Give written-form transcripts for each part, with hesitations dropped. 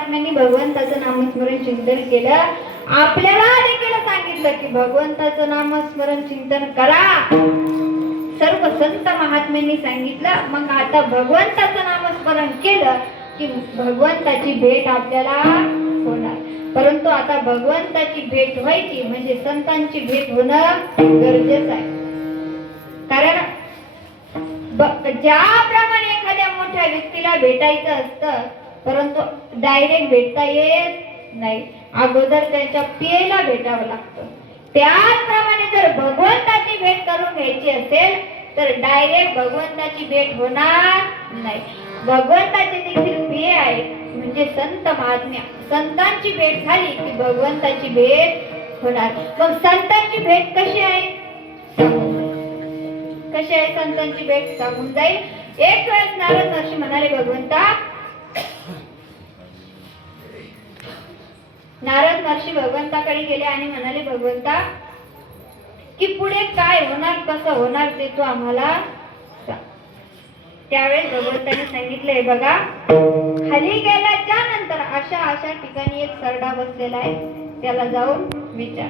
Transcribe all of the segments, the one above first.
महात्म्यांनी भगवंताचं नामस्मरण चिंतन केलं, आपल्याला देखील सांगितलं की भगवंताचं नामस्मरण चिंतन करा. सर्व संत महात्म्यांनी सांगितलं. मग आता भगवंताचं नामस्मरण केलं की भगवंताची भेट आपल्याला होणार. परंतु आता भगवंताची भेट व्हायची म्हणजे संतांची भेट होणं गरजेचं आहे. कारण ज्याप्रमाणे एखाद्या मोठ्या व्यक्तीला भेटायचं असतं परंतु डायरेक्ट भेटता येत नाही, अगोदर त्यांच्या पियेला भेटावं लागतं. त्याचप्रमाणे जर भगवंताची भेट करून घ्यायची असेल तर डायरेक्ट भगवंताची भेट होणार नाही. भगवंताचे देखील पिये आहेत म्हणजे संत महात्म्य. संतांची भेट झाली की भगवंताची भेट होणार. मग संतांची भेट कशी आहे? कशी आहे संतांची भेट? सांगून जाईल. एक वेळेस नारद महर्षी म्हणाले भगवंता, नारद महर्षी भगवंताकडे गेले आणि म्हणाले भगवंता की पुढे काय होणार, कसं होणार ते तू आम्हाला सांग. त्यावेळेस भगवंताने सांगितलंय बघा, खाली गेल्याच्या नंतर अशा ठिकाणी एक सरडा बसलेला आहे, त्याला जाऊन विचार,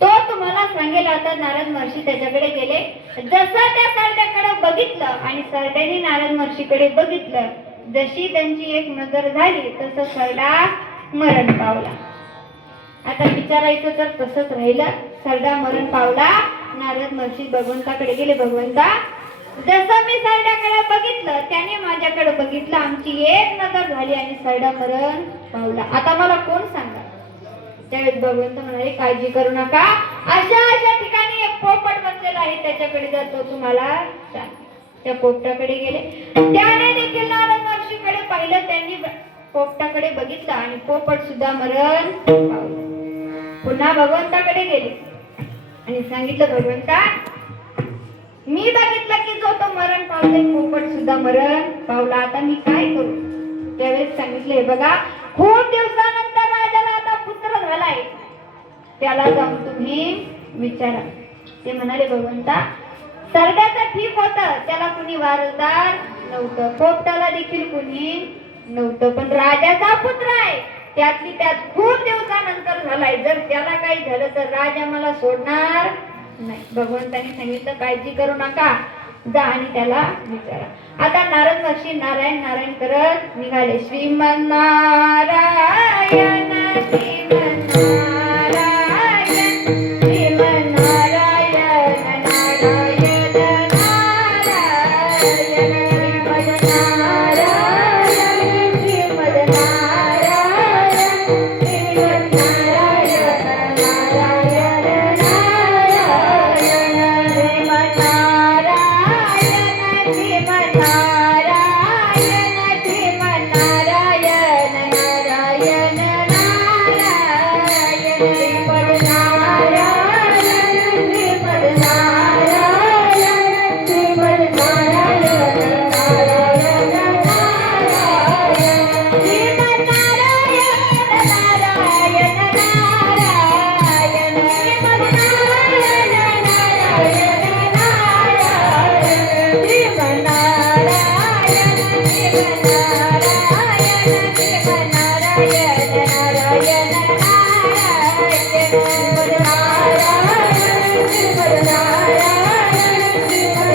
तो तुम्हाला सांगेल. आता नारद महर्षी त्याच्याकडे गेले. जसं त्या सरड्याकडे बघितलं आणि सरड्याने नारद महर्षीकडे बघितलं, जशी त्यांची एक नजर झाली तसं सरडा मरण पावला. आता विचारायचं तर तसंच राहिलं. सरडा मरण पावला. नारद महर्षी भगवंताकडे गेले. भगवंता, जसं मी सरड्याकडे बघितलं त्याने माझ्याकडे बघितलं, आमची एक नजर झाली आणि सरडा मरण पावला. आता मला कोण सांगा? त्यावेळेस भगवंत म्हणाले, काळजी करू नका, अशा ठिकाणी एक पोपट बसलेला आहे, त्याच्याकडे जातो, तुम्हाला सांग. त्या पोपटाकडे गेले. त्याने देखील नारद महर्षीकडे पाहिलं. त्यांनी पोपटाकडे बघितलं आणि पोपट सुद्धा मरण पावलं. पुन्हा भगवंताकडे गेले आणि सांगितलं, भगवंता, मी बघितलं की जो तो मरण पावले, पोपट सुद्धा मरण पावला, आता मी काय करू? त्यावेळेस सांगितले, बघा, खूप दिवसानंतर राजाला आता पुत्र झालाय, त्याला जाऊन तुम्ही विचारा. ते म्हणाले, भगवंता, सरड्याचं ठीक होतं, त्याला कुणी वारसदार नव्हतं, पोपटाला देखील कुणी नव्हतं, पण राजाचा पुत्र आहे, त्यातली त्यात खूप दिवसानंतर झालाय, जर त्याला काही झालं तर राजा मला सोडणार नाही. भगवंतांनी सांगितलं, काळजी करू नका, जा आणि त्याला विचारा. आता नारद महर्षी नारायण नारायण करत निघाले. श्रीमन नारायण श्रीमन नारायण श्रीमन नारायण नारायण नारायण श्रीमद नारायण श्रीमद नारायण श्रीमद नारायण नारायण नारायण श्रीमद नारायण श्रीमद नारायण श्रीमद नारायण नारायण नारायण श्रीमद नारायण श्रीमद नारायण श्रीमद नारायण नारायण नारायण श्रीमद नारायण नारायण नारायण श्रीमद नारायण नारायण नारायण श्रीमद नारायण श्रीमद नारायण श्रीमद नारायण नारायण नारायण श्रीमद नारायण श्रीमद नारायण श्रीमद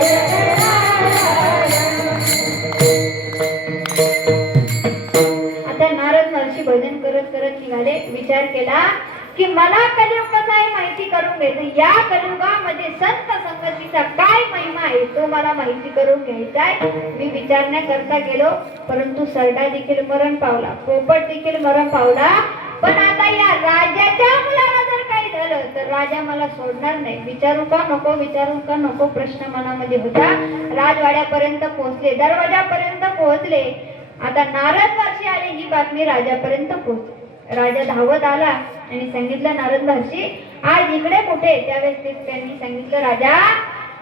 नारायण नारायण नारायण. आता नारद महर्षी भजन करत करत निघाले. विचार केला की मला कलियुग कसा आहे माहिती करून घ्यायचं. या कलियुगामध्ये संत संगतीचा काय महिमा आहे तो मला माहिती करून घ्यायचा आहे. मी विचारण्याकरता गेलो, परंतु सरडा देखील मरण पावला, पोपट देखील मरण पावला. पण आता या राजाच्या मुलाला जर काही झालं तर राजा मला सोडणार नाही. विचारू का नको, विचारू का नको, प्रश्न मनामध्ये होता. राजवाड्यापर्यंत पोहोचले, दरवाजापर्यंत पोहोचले. आता नारद महर्षी आले, ही बातमी राजापर्यंत पोहोचली. राजा धावत आला आणि सांगितलं, नारद महर्षी आज इकडे कुठे? त्यावेळेस त्यांनी सांगितलं, राजा,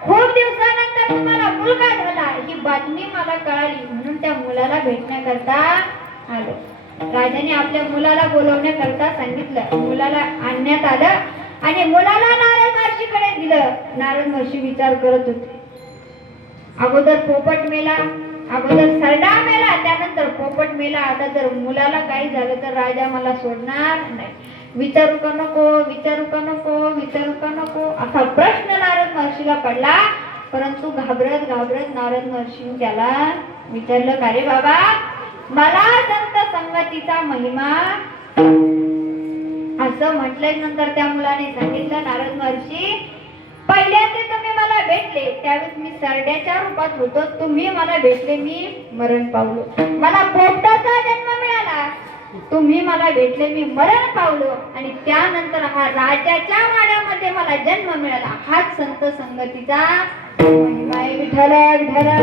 खूप दिवसानंतर तुम्हाला मुलगा झाला ही बातमी मला कळाली, म्हणून त्या मुलाला भेटण्याकरता आलो. राजाने आपल्या मुलाला बोलवण्याकरता सांगितलं. मुलाला आणण्यात आलं आणि मुलाला नारद महर्षीकडे दिलं. नारद महर्षी विचार करत होते, अगोदर पोपट मेला, अगोदर सरडा मेला, त्यानंतर पोपट मेला. आता जर मुलाला काही झालं तर राजा मला सोडणार नाही. विचारू का नको, विचारू का नको, विचारू का नको, असा प्रश्न नारद महर्षीला पडला. परंतु घाबरत घाबरत नारद महर्षीने त्याला विचारलं, का रे बाबा, मला संत संगतीचा महिमा असं म्हटल्यानंतर त्या मुलाने सांगितलं, नारद महर्षी, पहिल्यांदा तुम्ही मला भेटले त्यावेळेस मी सरड्याच्या रूपात होतो. तुम्ही मला भेटले, मी मरण पावलो. मला पोपटाचा जन्म मिळाला, तुम्ही मला भेटले, मी मरण पावलो. आणि त्यानंतर हा राजाच्या वाड्यामध्ये मला जन्म मिळाला. हाच संत संगतीचा महिमा आहे. विठ्ठल विठ्ठल.